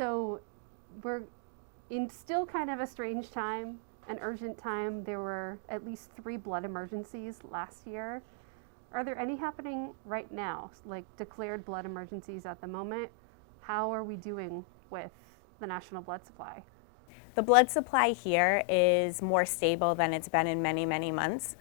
So we're in still kind of a strange time, an urgent time. There were at least 3 blood emergencies last year. Are there any happening right now, like declared blood emergencies at the moment? How are we doing with the national blood supply? The blood supply here is more stable than it's been in many, many months.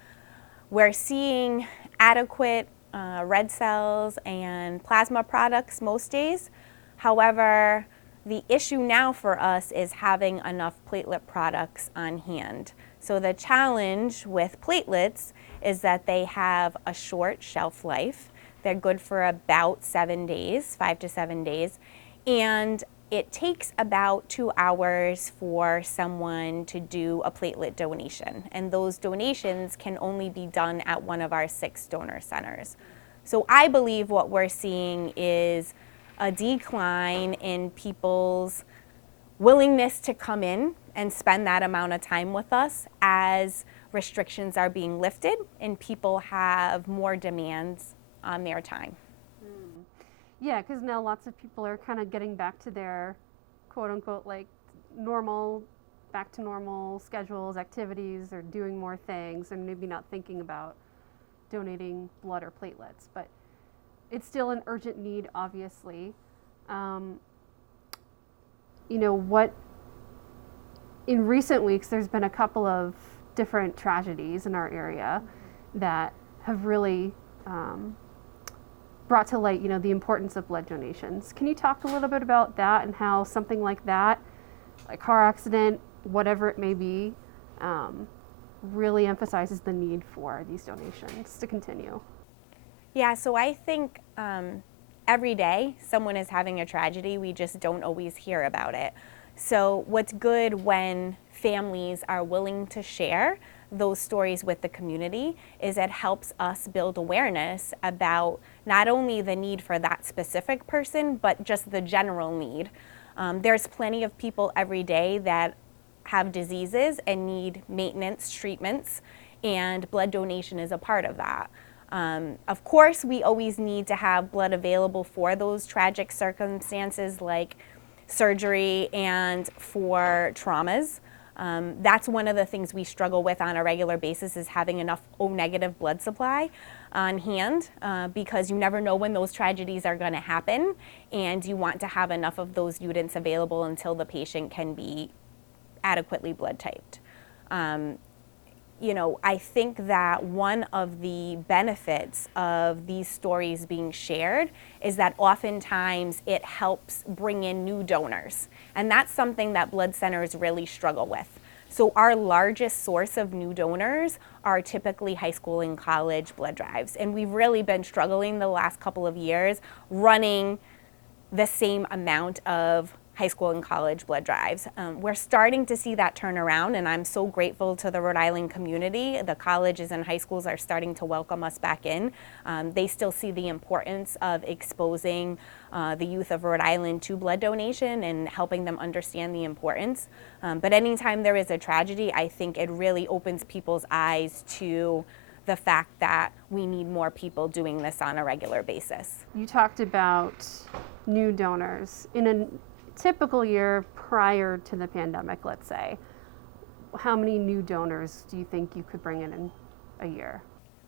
We're seeing adequate red cells and plasma products most days. However, the issue now for us is having enough platelet products on hand. So the challenge with platelets is that they have a short shelf life. They're good for about 7 days, 5 to 7 days. And it takes about 2 hours for someone to do a platelet donation. And those donations can only be done at one of our 6 donor centers. So I believe what we're seeing is a decline in people's willingness to come in and spend that amount of time with us as restrictions are being lifted and people have more demands on their time. Yeah, because now lots of people are kind of getting back to their quote unquote like normal, back to normal schedules, activities, or doing more things, and maybe not thinking about donating blood or platelets. But it's still an urgent need, obviously. What in recent weeks there's been a couple of different tragedies in our area that have really brought to light, the importance of blood donations. Can you talk a little bit about that and how something like that, a car accident, whatever it may be, really emphasizes the need for these donations to continue? Yeah, so I think every day someone is having a tragedy, we just don't always hear about it. So what's good when families are willing to share those stories with the community is it helps us build awareness about not only the need for that specific person, but just the general need. There's plenty of people every day that have diseases and need maintenance treatments, and blood donation is a part of that. Of course, we always need to have blood available for those tragic circumstances like surgery and for traumas. That's one of the things we struggle with on a regular basis is having enough O-negative blood supply on hand because you never know when those tragedies are going to happen, and you want to have enough of those units available until the patient can be adequately blood typed. I think that one of the benefits of these stories being shared is that oftentimes it helps bring in new donors. And that's something that blood centers really struggle with. So our largest source of new donors are typically high school and college blood drives. And we've really been struggling the last couple of years running the same amount of high school and college blood drives. We're starting to see that turn around, and I'm so grateful to the Rhode Island community. The colleges and high schools are starting to welcome us back in. They still see the importance of exposing the youth of Rhode Island to blood donation and helping them understand the importance. But anytime there is a tragedy, I think it really opens people's eyes to the fact that we need more people doing this on a regular basis. You talked about new donors. In a typical year prior to the pandemic, let's say, how many new donors do you think you could bring in a year?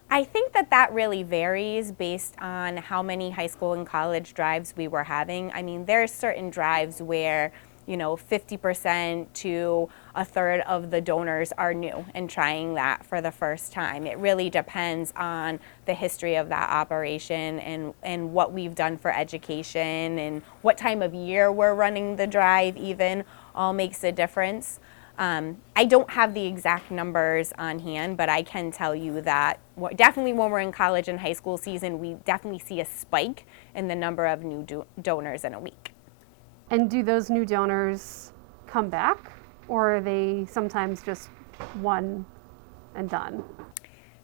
I think that really varies based on how many high school and college drives we were having. I mean, there are certain drives where 50% to a third of the donors are new and trying that for the first time. It really depends on the history of that operation and what we've done for education and what time of year we're running the drive even all makes a difference. I don't have the exact numbers on hand, but I can tell you that definitely when we're in college and high school season, we definitely see a spike in the number of new donors in a week. And do those new donors come back, or are they sometimes just one and done?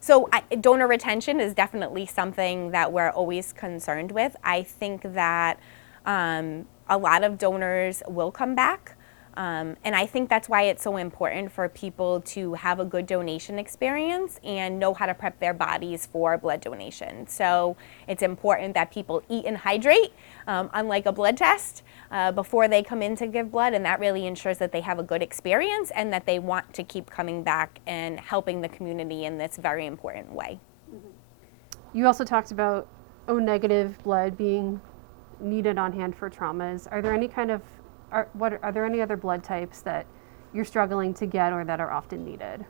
So donor retention is definitely something that we're always concerned with. I think that a lot of donors will come back. And I think that's why it's so important for people to have a good donation experience and know how to prep their bodies for blood donation. So it's important that people eat and hydrate, unlike a blood test, before they come in to give blood, and that really ensures that they have a good experience and that they want to keep coming back and helping the community in this very important way. You also talked about O negative blood being needed on hand for traumas. Are there any kind of are there any other blood types that you're struggling to get or that are often needed?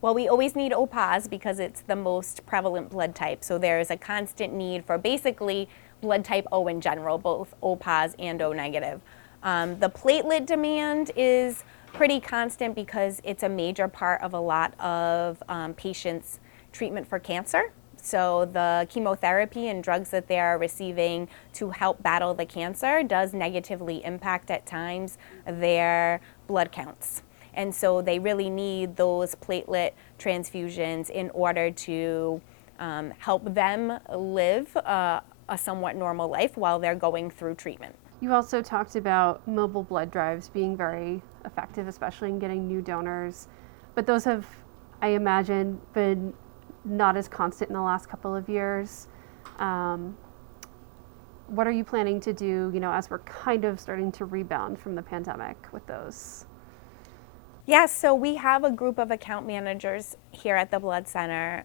Well, we always need O because it's the most prevalent blood type. So there's a constant need for basically blood type O in general, both O and O negative. The platelet demand is pretty constant because it's a major part of a lot of patients' treatment for cancer. So the chemotherapy and drugs that they are receiving to help battle the cancer does negatively impact at times their blood counts. And so they really need those platelet transfusions in order to help them live a somewhat normal life while they're going through treatment. You also talked about mobile blood drives being very effective, especially in getting new donors. But those have, I imagine, been not as constant in the last couple of years. What are you planning to do, as we're kind of starting to rebound from the pandemic with those? Yes, so we have a group of account managers here at the Blood Center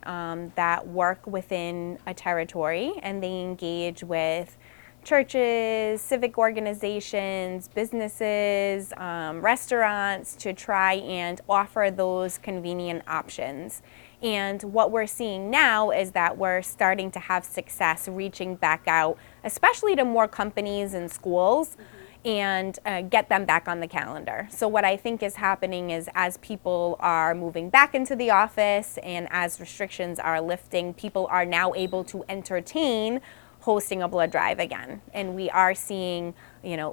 that work within a territory, and they engage with churches, civic organizations, businesses, restaurants to try and offer those convenient options. And what we're seeing now is that we're starting to have success reaching back out, especially to more companies and schools, and get them back on the calendar. So what I think is happening is as people are moving back into the office and as restrictions are lifting, people are now able to entertain hosting a blood drive again, and we are seeing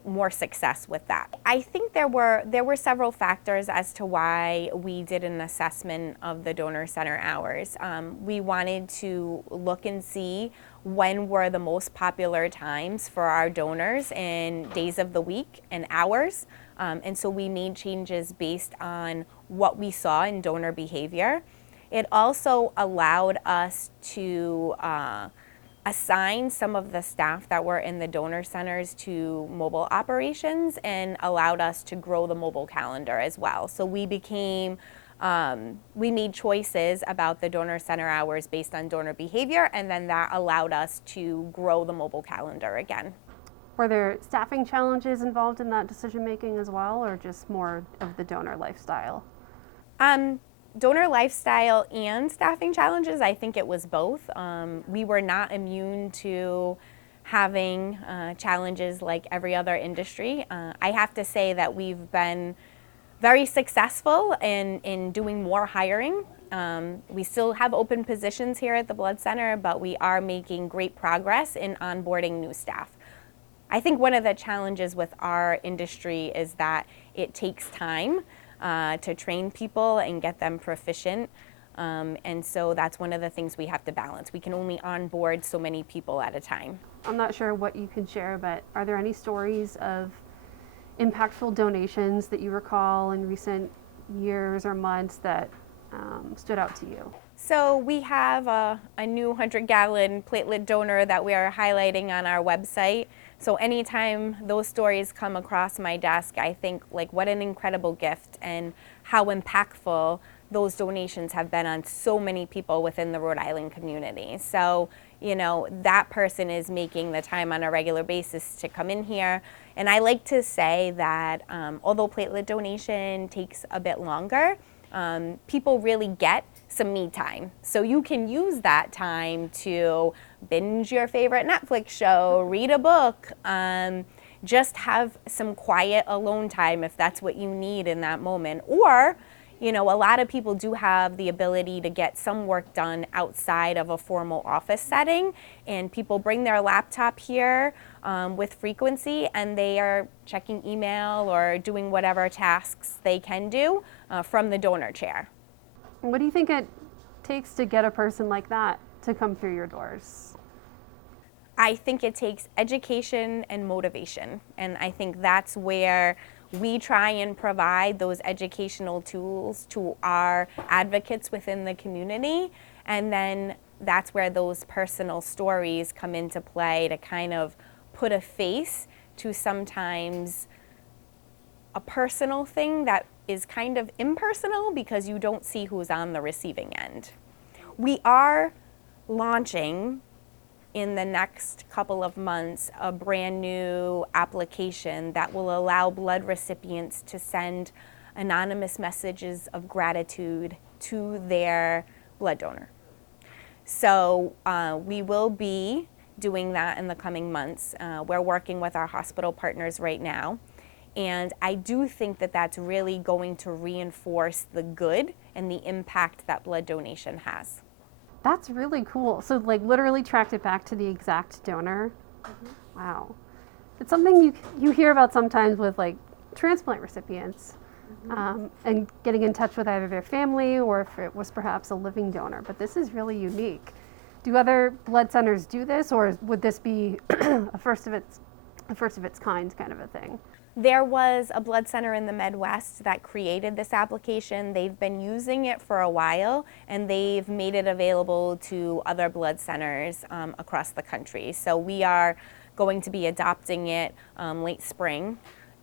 more success with that. I think there were several factors as to why we did an assessment of the donor center hours. We wanted to look and see when were the most popular times for our donors in days of the week and hours, and so we made changes based on what we saw in donor behavior. It also allowed us to assign some of the staff that were in the donor centers to mobile operations and allowed us to grow the mobile calendar as well. So we made choices about the donor center hours based on donor behavior, and then that allowed us to grow the mobile calendar again. Were there staffing challenges involved in that decision making as well, or just more of the donor lifestyle? Donor lifestyle and staffing challenges, I think it was both. We were not immune to having challenges like every other industry. I have to say that we've been very successful in doing more hiring. We still have open positions here at the Blood Center, but we are making great progress in onboarding new staff. I think one of the challenges with our industry is that it takes time to train people and get them proficient. And so that's one of the things we have to balance. We can only onboard so many people at a time. I'm not sure what you can share, but are there any stories of impactful donations that you recall in recent years or months that stood out to you? So we have a new 100-gallon platelet donor that we are highlighting on our website. So anytime those stories come across my desk, I think what an incredible gift and how impactful those donations have been on so many people within the Rhode Island community. So, that person is making the time on a regular basis to come in here. And I like to say that although platelet donation takes a bit longer, people really get some me time. So you can use that time to binge your favorite Netflix show, read a book, just have some quiet alone time if that's what you need in that moment. Or, a lot of people do have the ability to get some work done outside of a formal office setting, and people bring their laptop here with frequency, and they are checking email or doing whatever tasks they can do from the donor chair. What do you think it takes to get a person like that to come through your doors? I think it takes education and motivation, and I think that's where we try and provide those educational tools to our advocates within the community, and then that's where those personal stories come into play to kind of put a face to sometimes a personal thing that is kind of impersonal because you don't see who's on the receiving end. We are launching in the next couple of months a brand new application that will allow blood recipients to send anonymous messages of gratitude to their blood donor. So we will be doing that in the coming months. We're working with our hospital partners right now, and I do think that that's really going to reinforce the good and the impact that blood donation has. That's really cool. So like literally tracked it back to the exact donor. Mm-hmm. Wow. It's something you hear about sometimes with like transplant recipients, and getting in touch with either their family or if it was perhaps a living donor. But this is really unique. Do other blood centers do this, or would this be a first of its kind kind of a thing? There was a blood center in the Midwest that created this application. They've been using it for a while, and they've made it available to other blood centers across the country. So we are going to be adopting it late spring,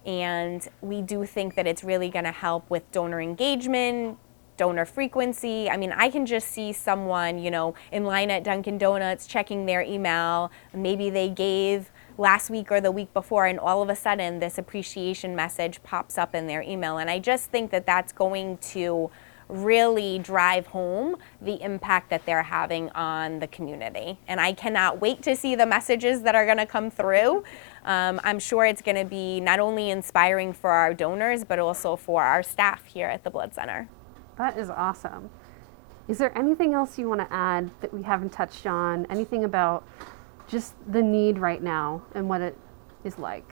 and we do think that it's really going to help with donor engagement, donor frequency. I mean, I can just see someone, in line at Dunkin' Donuts checking their email. Maybe they gave last week or the week before, and all of a sudden this appreciation message pops up in their email. And I just think that that's going to really drive home the impact that they're having on the community. And I cannot wait to see the messages that are going to come through. I'm sure it's going to be not only inspiring for our donors, but also for our staff here at the Blood Center. That is awesome. Is there anything else you want to add that we haven't touched on? Anything about just the need right now and what it is like?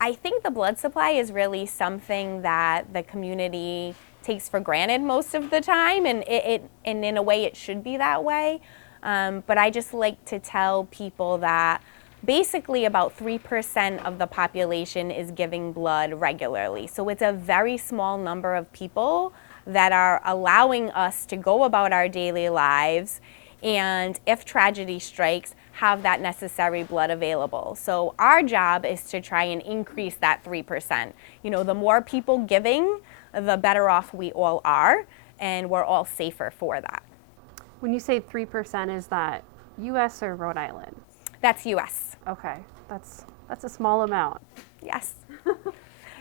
I think the blood supply is really something that the community takes for granted most of the time, and and in a way it should be that way. But I just like to tell people that basically about 3% of the population is giving blood regularly. So it's a very small number of people that are allowing us to go about our daily lives, and if tragedy strikes, have that necessary blood available. So our job is to try and increase that 3%. The more people giving, the better off we all are, and we're all safer for that. When you say 3%, is that U.S. or Rhode Island? That's U.S. Okay, that's a small amount. Yes.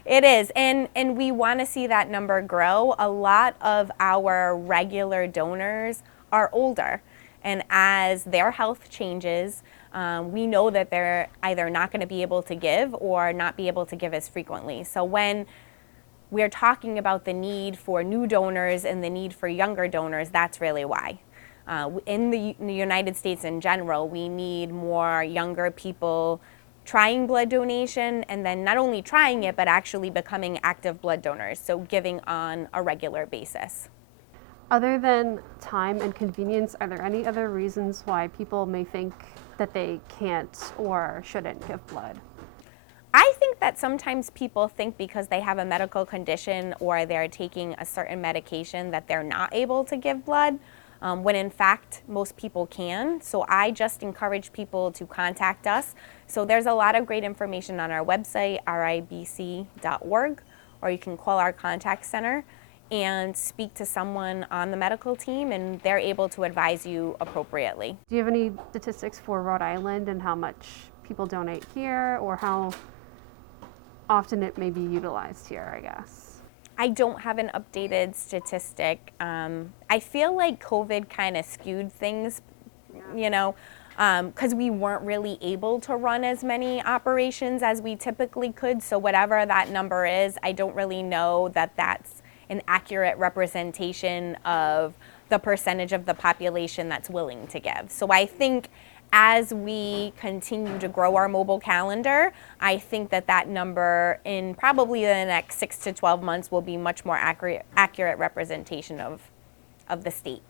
It is, and we want to see that number grow. A lot of our regular donors are older, and as their health changes, we know that they're either not going to be able to give or not be able to give as frequently. So when we're talking about the need for new donors and the need for younger donors, that's really why. In the United States in general, we need more younger people trying blood donation, and then not only trying it, but actually becoming active blood donors, so giving on a regular basis. Other than time and convenience, are there any other reasons why people may think that they can't or shouldn't give blood? I think that sometimes people think because they have a medical condition or they're taking a certain medication that they're not able to give blood, when in fact most people can. So I just encourage people to contact us. So there's a lot of great information on our website, ribc.org, or you can call our contact center and speak to someone on the medical team, and they're able to advise you appropriately. Do you have any statistics for Rhode Island and how much people donate here, or how often it may be utilized here, I guess? I don't have an updated statistic. I feel like COVID kind of skewed things, because we weren't really able to run as many operations as we typically could. So whatever that number is, I don't really know that that's an accurate representation of the percentage of the population that's willing to give. So I think as we continue to grow our mobile calendar, I think that that number in probably the next 6 to 12 months will be much more accurate representation of the state.